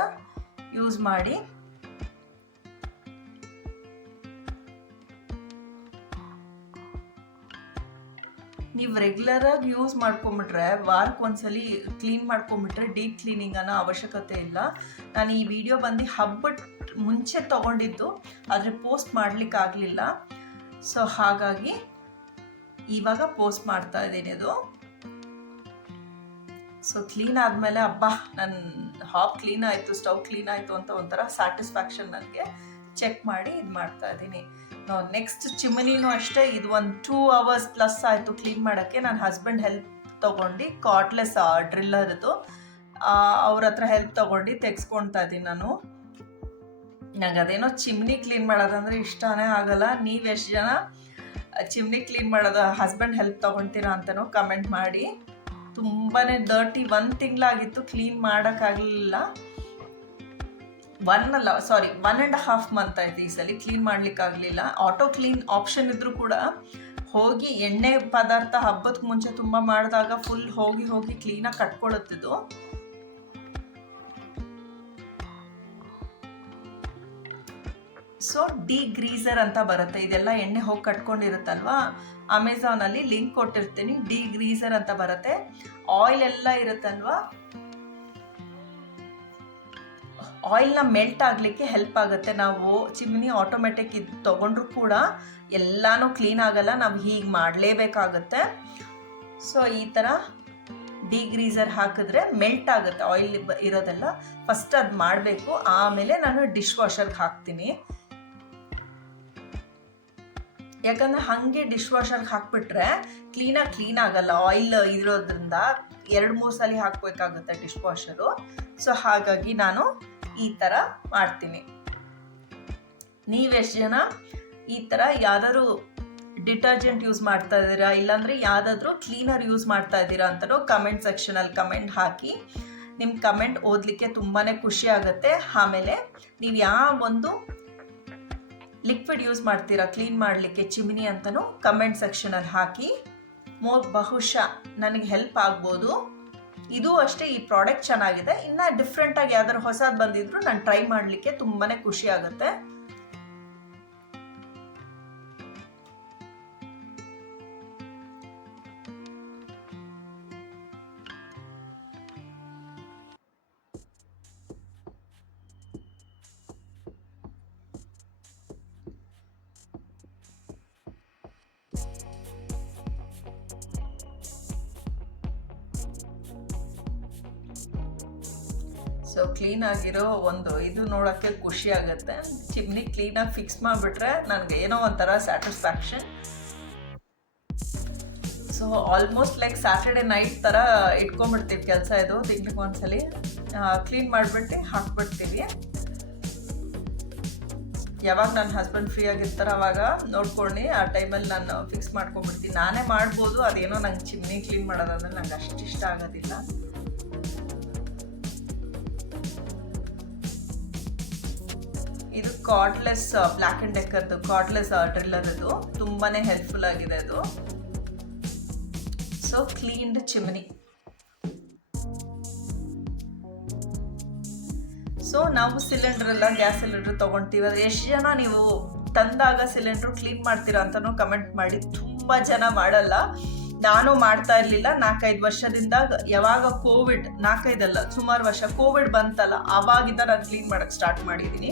ಯೂಸ್ ಮಾಡಿ. ನೀವು ರೆಗ್ಯುಲರಾಗಿ ಯೂಸ್ ಮಾಡ್ಕೊಂಬಿಟ್ರೆ, ವಾರಕ್ಕೊಂದ್ಸಲಿ ಕ್ಲೀನ್ ಮಾಡ್ಕೊಂಬಿಟ್ರೆ ಡೀಪ್ ಕ್ಲೀನಿಂಗ್ ಅನ್ನೋ ಅವಶ್ಯಕತೆ ಇಲ್ಲ. ನಾನು ಈ ವಿಡಿಯೋ ಬಂದು ಹಬ್ಬದ ಮುಂಚೆ ತೊಗೊಂಡಿದ್ದು, ಆದರೆ ಪೋಸ್ಟ್ ಮಾಡಲಿಕ್ಕಾಗಲಿಲ್ಲ. ಸೊ ಹಾಗಾಗಿ ಇವಾಗ ಪೋಸ್ಟ್ ಮಾಡ್ತಾ ಇದ್ದೀನಿ ಇದು. ಸೊ ಕ್ಲೀನ್ ಆದಮೇಲೆ ಹಬ್ಬ, ನನ್ನ ಹಾಬ್ ಕ್ಲೀನ್ ಆಯಿತು, ಸ್ಟವ್ ಕ್ಲೀನ್ ಆಯಿತು ಅಂತ ಒಂಥರ ಸ್ಯಾಟಿಸ್ಫ್ಯಾಕ್ಷನ್ ನನಗೆ. ಚೆಕ್ ಮಾಡಿ ಇದು ಮಾಡ್ತಾ ಇದ್ದೀನಿ. ನೆಕ್ಸ್ಟ್ ಚಿಮನಿನೂ ಅಷ್ಟೇ, ಇದು ಒಂದು 2 hours ಪ್ಲಸ್ ಆಯಿತು ಕ್ಲೀನ್ ಮಾಡೋಕ್ಕೆ. ನನ್ನ ಹಸ್ಬೆಂಡ್ ಹೆಲ್ಪ್ ತೊಗೊಂಡು, ಕಾರ್ಡ್ಲೆಸ್ ಡ್ರಿಲ್ಲರ್ದು, ಅವ್ರ ಹತ್ರ ಹೆಲ್ಪ್ ತೊಗೊಂಡು ತೆಗೆಸ್ಕೊಳ್ತಾ ಇದ್ದೀನಿ ನಾನು. ನಂಗೆ ಅದೇನೋ ಚಿಮ್ನಿ ಕ್ಲೀನ್ ಮಾಡೋದಂದರೆ ಇಷ್ಟನೇ ಆಗಲ್ಲ. ನೀವು ಎಷ್ಟು ಜನ ಚಿಮ್ನಿ ಕ್ಲೀನ್ ಮಾಡೋದು ಹಸ್ಬೆಂಡ್ ಹೆಲ್ಪ್ ತೊಗೊಳ್ತೀರಾ ಅಂತಲೂ ಕಮೆಂಟ್ ಮಾಡಿ. ತುಂಬಾ ಡರ್ಟಿ, 1 ತಿಂಗಳಾಗಿತ್ತು ಕ್ಲೀನ್ ಮಾಡೋಕ್ಕಾಗಲಿಲ್ಲ. 1.5 month ಆಯ್ತು ಈ ಸಲ ಕ್ಲೀನ್ ಮಾಡ್ಲಿಕ್ಕಾಗಲಿಲ್ಲ. ಆಟೋ ಕ್ಲೀನ್ ಆಪ್ಷನ್ ಇದ್ರೂ ಕೂಡ ಹೋಗಿ ಎಣ್ಣೆ ಪದಾರ್ಥ ಹಬ್ಬಕ್ಕೆ ಮುಂಚೆ ತುಂಬ ಮಾಡಿದಾಗ ಫುಲ್ ಹೋಗಿ ಕ್ಲೀನಾಗಿ ಕಟ್ಕೊಳ್ಳುತ್ತಿದ್ದು. ಸೊ ಡಿಗ್ರೀಸರ್ ಅಂತ ಬರುತ್ತೆ, ಇದೆಲ್ಲ ಎಣ್ಣೆ ಹೋಗಿ ಕಟ್ಕೊಂಡಿರುತ್ತಲ್ವಾ, ಅಮೆಝಾನಲ್ಲಿ ಲಿಂಕ್ ಕೊಟ್ಟಿರ್ತೀನಿ. ಡಿಗ್ರೀಸರ್ ಅಂತ ಬರುತ್ತೆ. ಆಯಿಲ್ ಎಲ್ಲ ಇರುತ್ತಲ್ವಾ, ಆಯಿಲ್ನ ಮೆಲ್ಟ್ ಆಗಲಿಕ್ಕೆ ಹೆಲ್ಪ್ ಆಗುತ್ತೆ. ನಾವು ಚಿಮ್ನಿ ಆಟೋಮೆಟಿಕ್ ಇದು ತೊಗೊಂಡ್ರೂ ಕೂಡ ಎಲ್ಲನೂ ಕ್ಲೀನ್ ಆಗಲ್ಲ, ನಾವು ಹೀಗೆ ಮಾಡಲೇಬೇಕಾಗತ್ತೆ. ಸೊ ಈ ಥರ ಡಿಗ್ರೀಸರ್ ಹಾಕಿದ್ರೆ ಮೆಲ್ಟ್ ಆಗುತ್ತೆ ಆಯಿಲ್ ಇರೋದೆಲ್ಲ. ಫಸ್ಟ್ ಅದು ಮಾಡಬೇಕು, ಆಮೇಲೆ ನಾನು ಡಿಶ್ ವಾಷರ್ಗೆ ಹಾಕ್ತೀನಿ. ಯಾಕಂದರೆ ಹಾಗೆ ಡಿಶ್ ವಾಷರ್ಗೆ ಹಾಕ್ಬಿಟ್ರೆ ಕ್ಲೀನ್ ಆಗಲ್ಲ. ಆಯಿಲ್ ಇರೋದ್ರಿಂದ 2-3 ಸಲ ಹಾಕಬೇಕಾಗುತ್ತೆ ಡಿಶ್ ವಾಷರು. ಸೊ ಹಾಗಾಗಿ ನಾನು ಈ ಥರ ಮಾಡ್ತೀನಿ. ನೀವೆಷ್ಟು ಜನ ಈ ಥರ ಯಾವ್ದಾದ್ರು ಡಿಟರ್ಜೆಂಟ್ ಯೂಸ್ ಮಾಡ್ತಾ ಇದ್ದೀರಾ, ಇಲ್ಲಾಂದರೆ ಯಾವುದಾದ್ರೂ ಕ್ಲೀನರ್ ಯೂಸ್ ಮಾಡ್ತಾ ಇದ್ದೀರಾ ಅಂತಲೂ ಕಮೆಂಟ್ ಸೆಕ್ಷನಲ್ಲಿ ಕಮೆಂಟ್ ಹಾಕಿ. ನಿಮ್ಮ ಕಮೆಂಟ್ ಓದಲಿಕ್ಕೆ ತುಂಬಾ ಖುಷಿ ಆಗುತ್ತೆ. ಆಮೇಲೆ ನೀವು ಯಾವ ಒಂದು ಲಿಕ್ವಿಡ್ ಯೂಸ್ ಮಾಡ್ತೀರಾ ಕ್ಲೀನ್ ಮಾಡಲಿಕ್ಕೆ ಚಿಮಿನಿ ಅಂತಲೂ ಕಮೆಂಟ್ ಸೆಕ್ಷನಲ್ಲಿ ಹಾಕಿ. ಬಹುಶಃ ನನಗೆ ಹೆಲ್ಪ್ ಆಗ್ಬೋದು. ಇದು ಅಷ್ಟೇ, ಈ ಪ್ರಾಡಕ್ಟ್ ಚೆನ್ನಾಗಿದೆ. ಇನ್ನು ಡಿಫ್ರೆಂಟಾಗಿ ಯಾವ್ದಾದ್ರು ಹೊಸದು ಬಂದಿದ್ರು ನಾನು ಟ್ರೈ ಮಾಡಲಿಕ್ಕೆ ತುಂಬಾ ಖುಷಿ ಆಗುತ್ತೆ. ಸೊ ಕ್ಲೀನಾಗಿರೋ ಒಂದು ಇದು ನೋಡೋಕ್ಕೆ ಖುಷಿ ಆಗುತ್ತೆ. ಚಿಮ್ನಿ ಕ್ಲೀನಾಗಿ ಫಿಕ್ಸ್ ಮಾಡಿಬಿಟ್ರೆ ನನಗೆ ಏನೋ ಒಂಥರ satisfaction. So almost like Saturday night ಥರ ಇಟ್ಕೊಂಡ್ಬಿಡ್ತೀವಿ ಕೆಲಸ. ಇದು ತಿಂಗಳಿಗೆ ಒಂದ್ಸಲಿ ಕ್ಲೀನ್ ಮಾಡಿಬಿಟ್ಟು ಹಾಕ್ಬಿಡ್ತೀವಿ. ಯಾವಾಗ ನನ್ನ ಹಸ್ಬೆಂಡ್ ಫ್ರೀ ಆಗಿರ್ತಾರೆ ಅವಾಗ ನೋಡ್ಕೊಂಡು ಆ ಟೈಮಲ್ಲಿ ನಾನು ಫಿಕ್ಸ್ ಮಾಡ್ಕೊಂಡ್ಬಿಡ್ತೀನಿ. ನಾನೇ ಮಾಡ್ಬೋದು, ಅದೇನೋ ನಂಗೆ ಚಿಮ್ನಿ ಕ್ಲೀನ್ ಮಾಡೋದಂದ್ರೆ ನಂಗೆ ಅಷ್ಟು ಇಷ್ಟ ಆಗೋದಿಲ್ಲ. ಇದು ಕಾರ್ಡ್ಲೆಸ್ ಬ್ಲ್ಯಾಕ್ ಆ್ಯಂಡ್ ಡೆಕ್ಕರ್ದು ಕಾರ್ಡ್ಲೆಸ್ ಡ್ರಿಲ್ಲರ್. ಇದು ತುಂಬಾ ಹೆಲ್ಪ್ಫುಲ್ ಆಗಿದೆ ಅದು. So cleaned chimney. ಸೊ ನಾವು ಸಿಲಿಂಡ್ರೆಲ್ಲ ಗ್ಯಾಸ್ ಸಿಲಿಂಡ್ರ್ ತೊಗೊಳ್ತೀವಿ. ಅದು ಎಷ್ಟು ಜನ ನೀವು ತಂದಾಗ ಸಿಲಿಂಡ್ರು ಕ್ಲೀನ್ ಮಾಡ್ತೀರಾ ಅಂತಲೂ ಕಮೆಂಟ್ ಮಾಡಿ. ತುಂಬ ಜನ ಮಾಡಲ್ಲ, ನಾನು ಮಾಡ್ತಾ ಇರಲಿಲ್ಲ. 4-5 ವರ್ಷದಿಂದ ಯಾವಾಗ ಕೋವಿಡ್, 4-5 ಅಲ್ಲ ಸುಮಾರು ವರ್ಷ ಕೋವಿಡ್ ಬಂತಲ್ಲ, ಆವಾಗಿಂದ ನಾನು ಕ್ಲೀನ್ ಮಾಡೋಕ್ಕೆ ಸ್ಟಾರ್ಟ್ ಮಾಡಿದ್ದೀನಿ.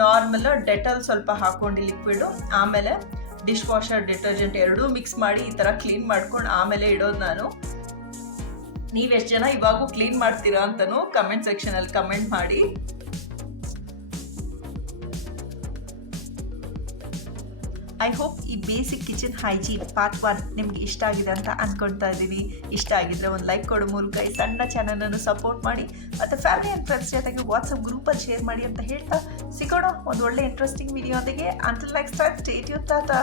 ನಾರ್ಮಲ್ ಡೆಟಾಲ್ ಸ್ವಲ್ಪ ಹಾಕ್ಕೊಂಡು ಲಿಕ್ವಿಡು, ಆಮೇಲೆ ಡಿಶ್ ವಾಷರ್ ಡಿಟರ್ಜೆಂಟ್ ಎರಡೂ ಮಿಕ್ಸ್ ಮಾಡಿ ಈ ಥರ ಕ್ಲೀನ್ ಮಾಡ್ಕೊಂಡು ಆಮೇಲೆ ಇಡೋದು ನಾನು. ನೀವೆಷ್ಟು ಜನ ಇವಾಗೂ ಕ್ಲೀನ್ ಮಾಡ್ತೀರಾ ಅಂತಲೂ ಕಮೆಂಟ್ ಸೆಕ್ಷನಲ್ಲಿ ಕಮೆಂಟ್ ಮಾಡಿ. ಐ ಹೋಪ್ ಈ ಬೇಸಿಕ್ ಕಿಚನ್ ಹೈಜೀನ್ ಪಾರ್ಟ್ 1 ನಿಮ್ಗೆ ಇಷ್ಟ ಆಗಿದೆ ಅಂತ ಅಂದ್ಕೊಳ್ತಾ ಇದ್ದೀವಿ. ಇಷ್ಟ ಆಗಿದ್ರೆ ಒಂದು ಲೈಕ್ ಕೊಡೋ ಮೂಲಕ ಈ ಸಣ್ಣ ಚಾನಲನ್ನು ಸಪೋರ್ಟ್ ಮಾಡಿ, ಮತ್ತು ಫ್ಯಾಮಿಲಿ ಆ್ಯಂಡ್ ಫ್ರೆಂಡ್ಸ್ ಜೊತೆಗೆ ವಾಟ್ಸಪ್ ಗ್ರೂಪಲ್ಲಿ ಶೇರ್ ಮಾಡಿ ಅಂತ ಹೇಳ್ತಾ ಸಿಗೋಣ ಒಂದು ಒಳ್ಳೆ ಇಂಟ್ರೆಸ್ಟಿಂಗ್ ವಿಡಿಯೋ ಜೊತೆಗೆ. Until next time, stay tuned. Tata.